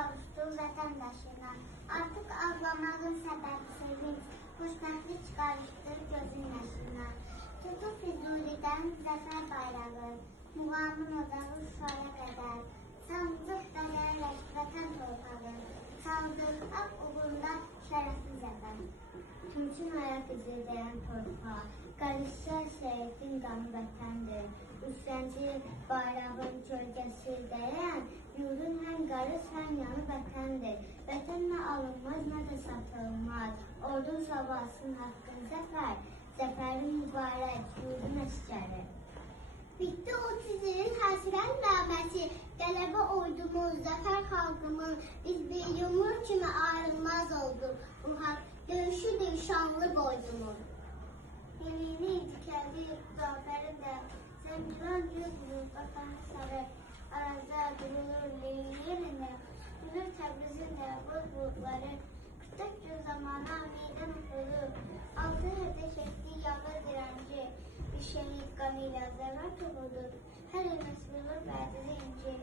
kavuşduğu vətəndaşına. Artıq ağlamağın səbəbi sevinç, xoşbəxtlik qarışdır gözün yaşına. Tutub Füzulidən zəfər bayrağı, Muğamın odağı Şuşaya qədər. Sancıq da yerləşdi vətən torpağı, çaldıq haqq uğrunda şərəfli zəfər. Tümçün ayaq izi deyən torpağı, qarışsa şəhidin qanı vətəndir. Üstənci bayrağın kölgəsi dəyən, yurdun həm qarış, həm yanı vətəndir. Vətən nə alınmaz, nə də satılmaz. Ordun savasın haqqın zəfər, zəfərin mübarək, yurdun əskəri. Bitti 30 ilin həsrət nəğməsi, qələbə ordumuz, zəfər xalqımın, biz bir yumur kimi ayrılmaz oldu. Bu haqq döyüşüdür şanlı boydumun. Yemini dikəldi zafəri də, Zəngilan yüzlü vətəni sarı, Arazda durulur leyli yerində, Gülür Təbrizin də boz bulutları, 44 gün zamana meydan oxudu, Altı hədə çəkdi yağı dirənci, Bir şəhid qanı ilə zəvər toxudu, Hər il məsbulur bədizi inci.